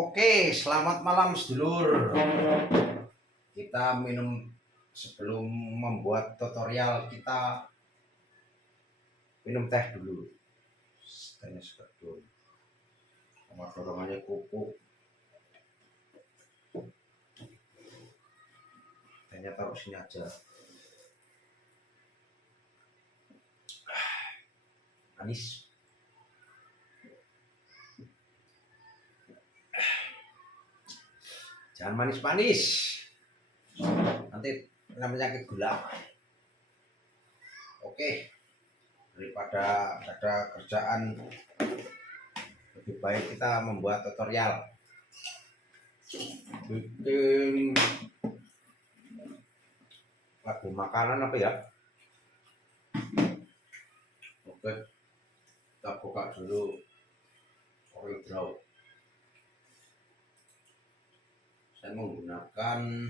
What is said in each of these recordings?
Oke, selamat malam sedulur. Kita minum sebelum membuat tutorial, kita minum teh dulu. Tehnya seger sama dorongannya kuku. Tehnya taruh sini aja. Manis. Jangan manis-manis. Nanti namanya penyakit gula. Oke. Daripada ada kerjaan, lebih baik kita membuat tutorial. Bikin lagu makanan apa ya? Oke, kita buka dulu CorelDRAW. Saya menggunakan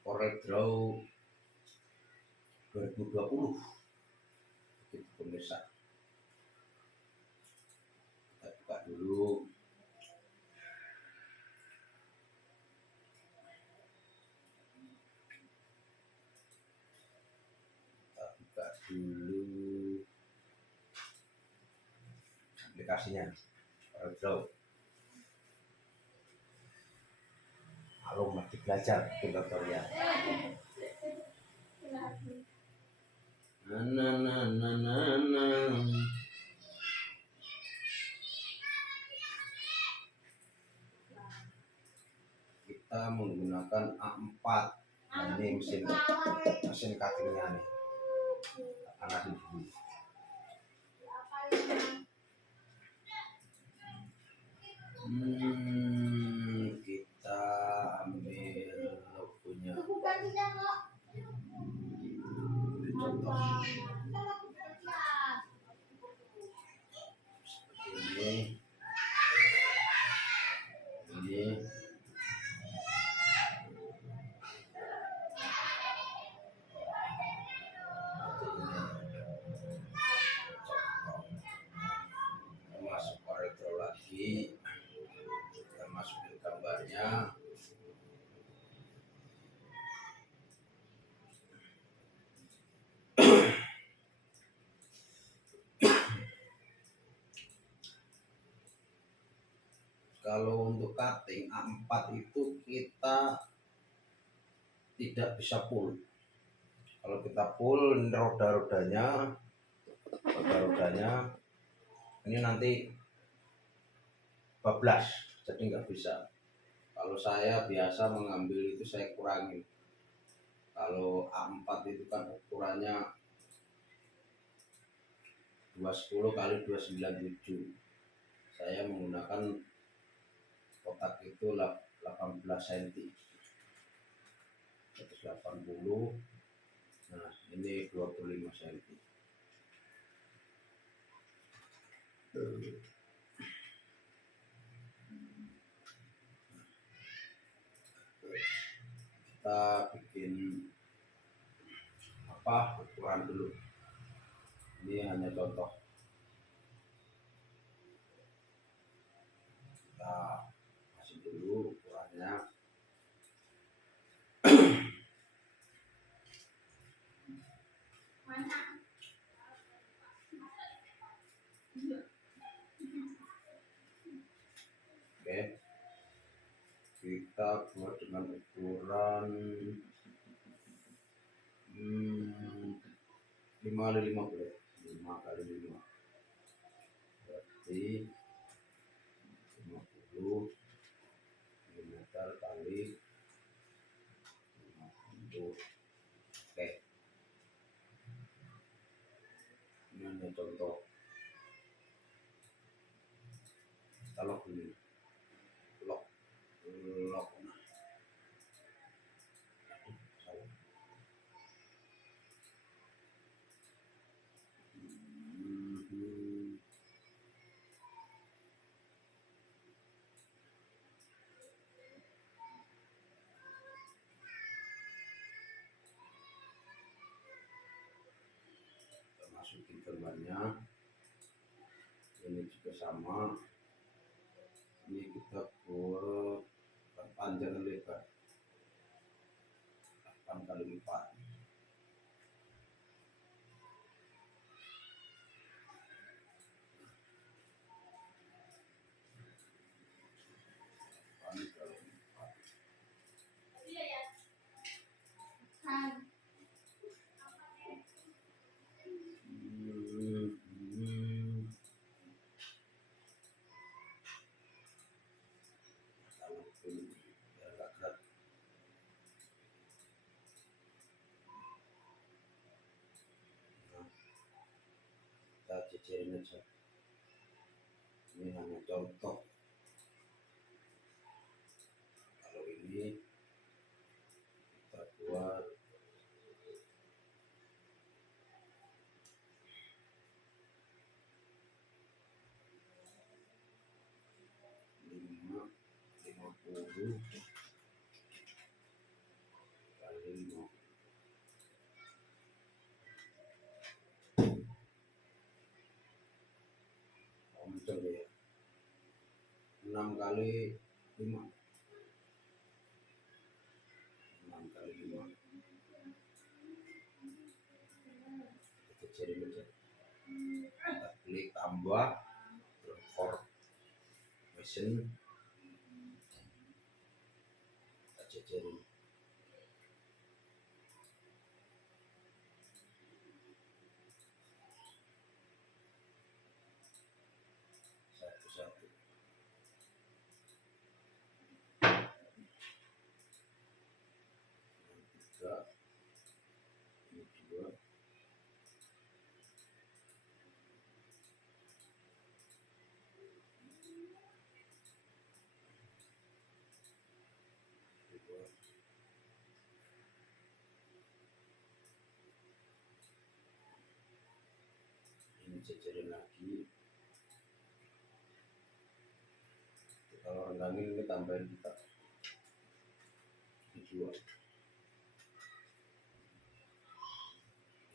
CorelDRAW 2020. Begitu pemirsa. Kita buka dulu. Aplikasinya CorelDRAW. Halo, masih belajar bikin tutorial. Kita menggunakan A4. Nah, ini mesin cuttingnya nih. Panasin dulu. Kita ambil logonya. Contoh seperti ini. Masuk CorelDRAW lagi, kita masukin gambarnya. Kalau untuk cutting A4 itu kita tidak bisa full. Kalau kita full, roda-rodanya ini nanti bablas, jadi nggak bisa. Kalau saya biasa mengambil itu saya kurangi. Kalau A4 itu kan ukurannya 210 kali 297. Saya menggunakan kotak itu 18 cm. 180. Nah, ini 25 cm. Kita bikin ukuran dulu. Ini hanya contoh. Kita kasih dulu ukurannya. Oke, kita buat dengan ukuran 5 kali 5 boleh, 5 kali 5 berarti 50 mm kali 50. Oke, ini hanya contoh. Kita lock dulu, lock. Masukin gambarnya, ini juga sama. Ini kita buat panjang dan lebar 8 kali 4. Kita cecerin aja, ini hanya contoh. Kalau ini kita buat 50 kali 5. Coba ya, 6 kali 5. 6 kali 5. Kita cari aja. Kita klik tambah information. Kita cecerin. Satu-satu. Tiga. Ini 2. Ini cecerin lagi. Kalau renggangin ini tambahin kita 2.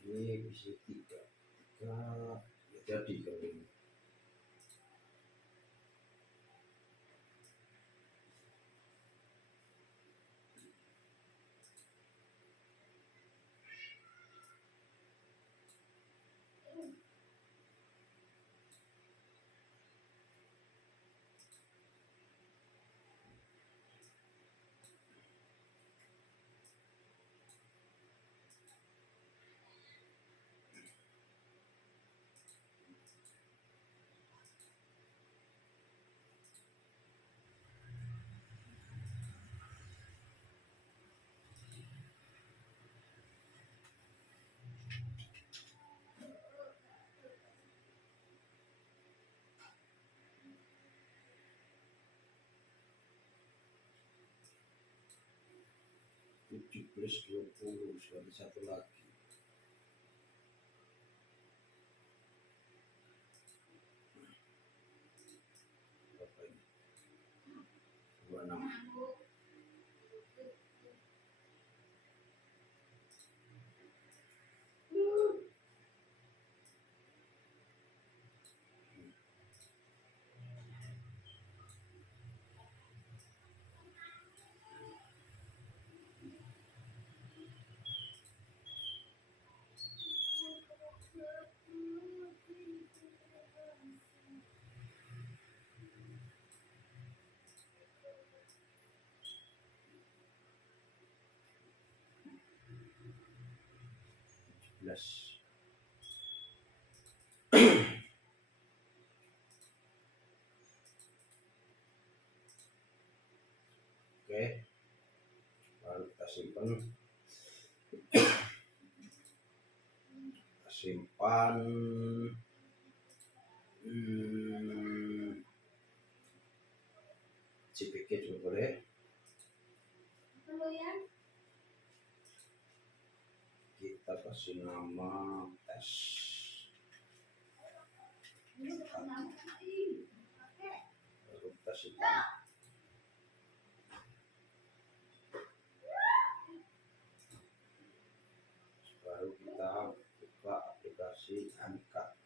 Ini bisa 3 ya, jadi kalau ini plus 20, sudah satu lagi. Berapa ini? 26. Oke, baru kita simpan. Simpan CPK juga boleh. Kita kasih nama tes. Baru kita simpan. Baru kita buka aplikasi Anka.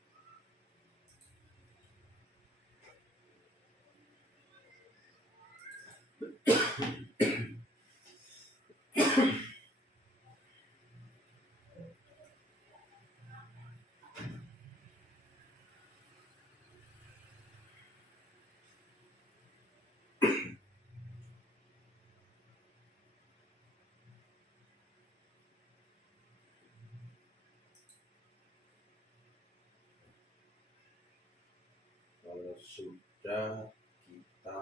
sudah, kita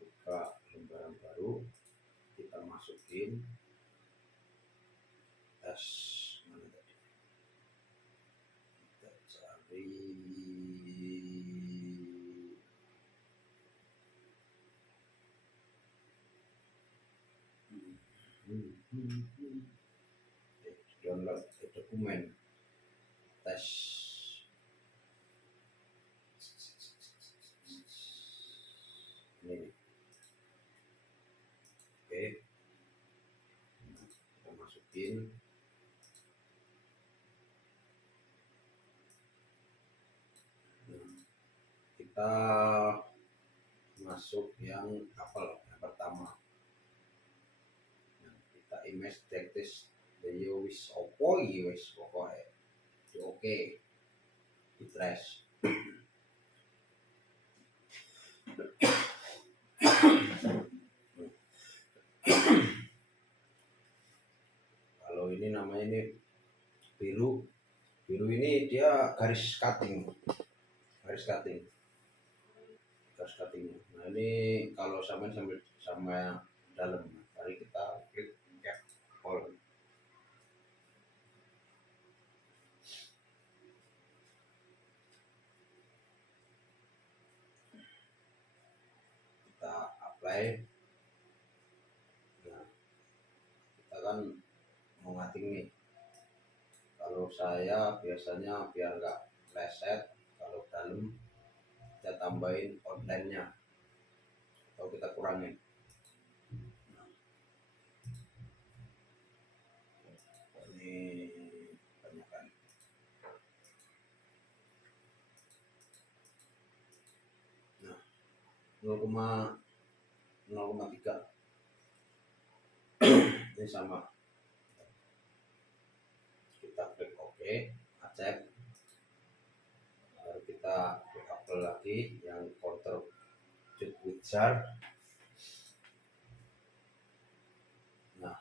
buka lembaran baru, kita masukin tes mana tadi, kita cari download dokumen tes. Ini oke, kita masukin. Kita masuk yang Apple yang pertama. Kita image text video wis opo wis pokoknya oke, di trash. Kalau ini namanya ini biru ini dia garis cutting. Nah ini kalau sampai sama dalam, mari kita klik ya all. Kita apply. Nah kita kan mau ngating nih. Kalau saya biasanya biar nggak reset, kalau dalam kita tambahin outline-nya atau kita kurangin. Ini banyak kan. Nah 0,3 ini sama. Kita klik OK, accept. Lalu kita klik Apple lagi yang counter wizard. Nah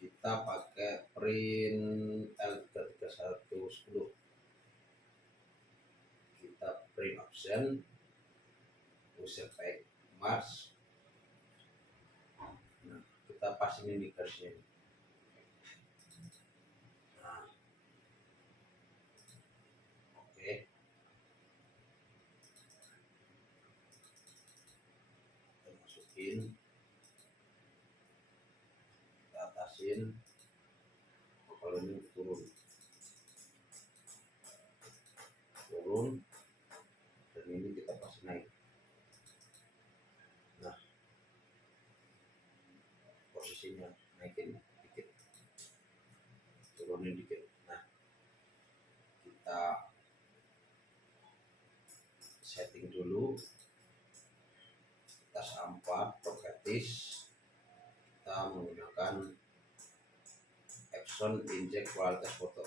kita pakai print L3110. Kita print option user pack Mars. Nah kita pasang ini garisnya. Nah oke, kita masukin, kita atasin. Kalau ini turun dan ini kita pas naik. Nah posisinya naikin dikit, turunin dikit. Nah kita setting dulu, kita sampah properties, kita menggunakan Epson inject kualitas foto.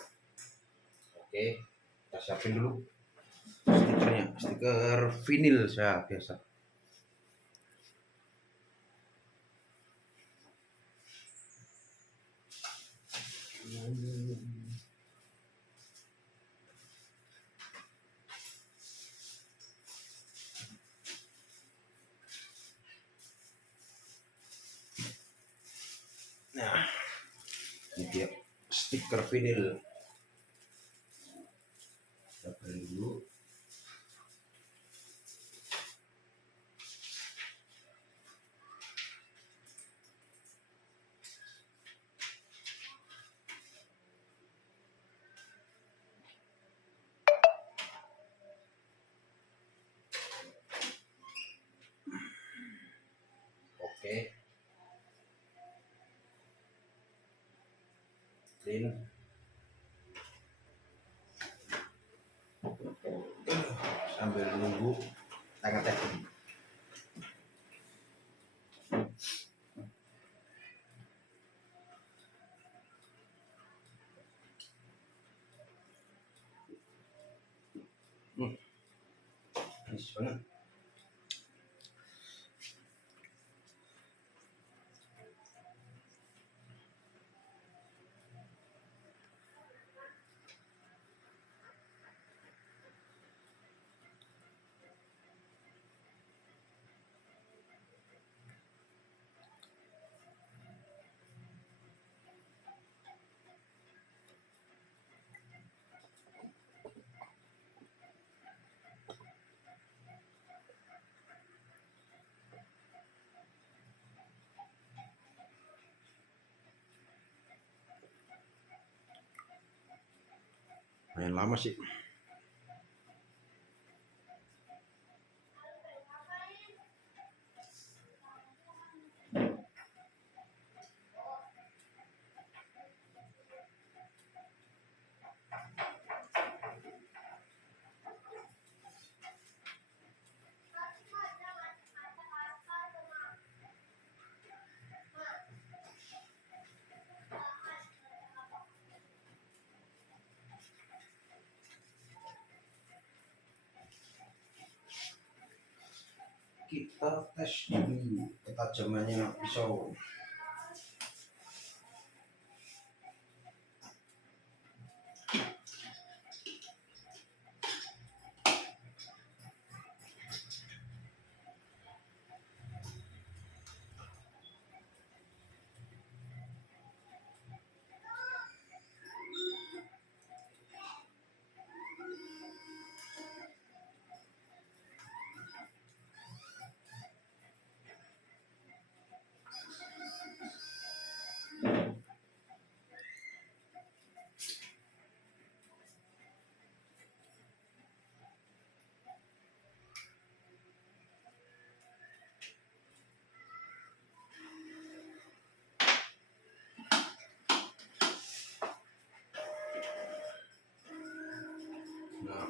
Oke, kita siapin dulu stikernya, stiker vinil saya biasa. Nah ini dia stiker vinil. Kita print dulu. Oke, print. Sambil nunggu tangan tadi. Manis banget. lumayan lama sih. Kita tes dulu ketajamannya pisau. Nah,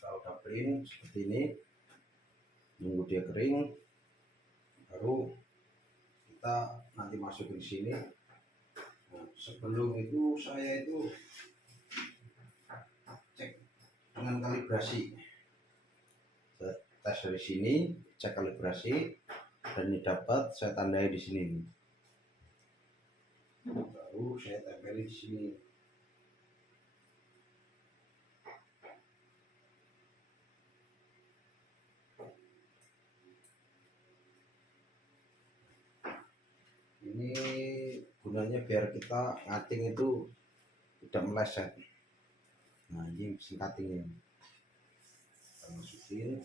kalau udah print seperti ini, nunggu dia kering, baru kita nanti masukin di sini. Nah, sebelum itu saya itu cek dengan kalibrasi. Saya tes dari sini, cek kalibrasi, dan ini dapat saya tandai di sini. Baru saya tempeli di sini. Ini gunanya biar kita ngating itu tidak meleset. Nah, ini mesin cuttingnya. Kita masukin.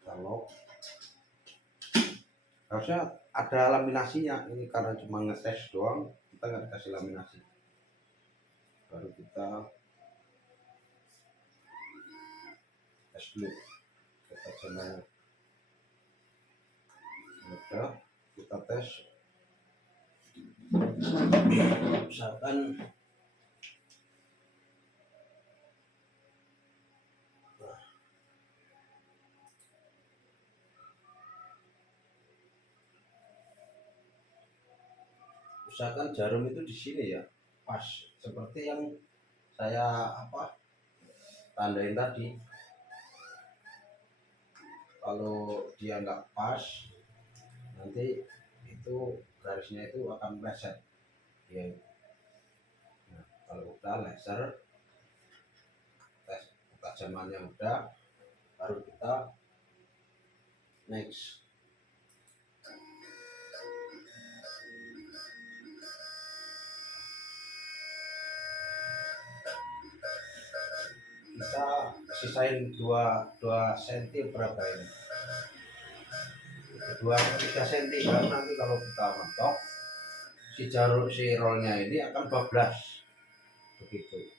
Kita lock. Harusnya ada laminasinya. Ini karena cuma ngetes doang, kita nggak dikasih laminasi. Baru kita tes dulu ketajamannya. Udah, kita tes. Misalkan jarum itu di sini ya, pas seperti yang saya tandain tadi. Kalau dia nggak pas, nanti itu garisnya itu akan meleset ya. Nah, kalau udah laser, tes ketajamannya udah, baru kita next. Kita sisain 2 cm berapa ini, 2-3 cm, karena nanti kalau kita mentok si rollnya ini akan bablas begitu.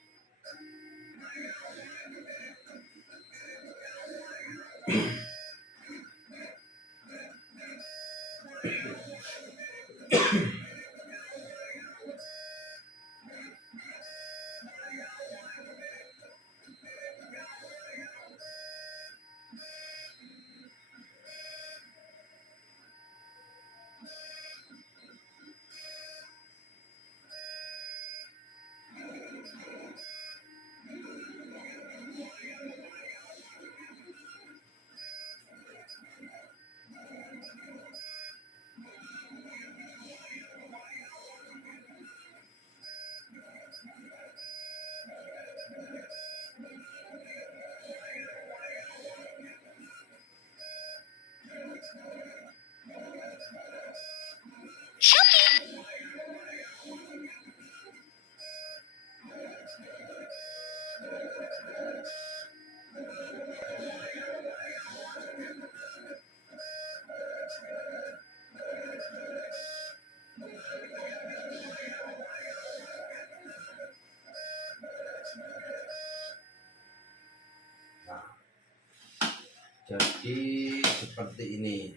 Jadi seperti ini.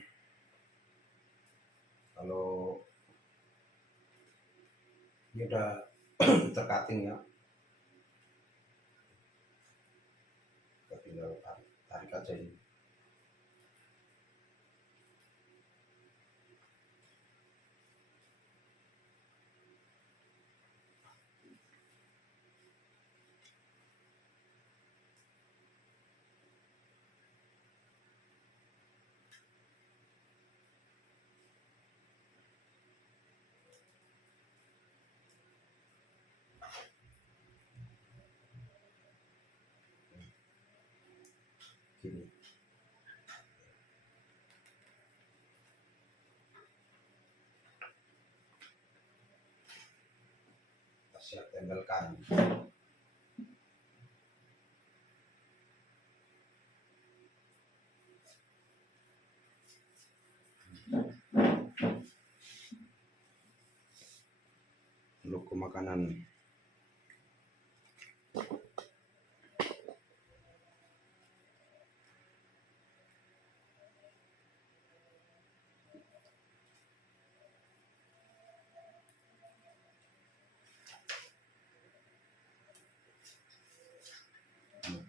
Kalau ini udah tercutting ya, kita tinggal tarik aja ini. Gini. Kita siap tempelkan. Logo makanan.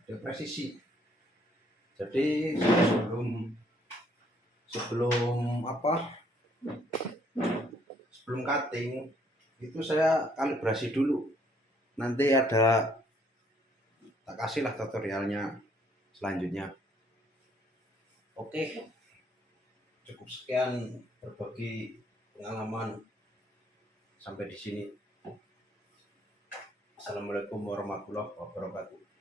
Dia presisi. Jadi sebelum cutting itu saya kalibrasi dulu. Nanti ada tak kasih lah tutorialnya selanjutnya. Oke, cukup sekian berbagi pengalaman sampai di sini. Assalamualaikum warahmatullahi wabarakatuh.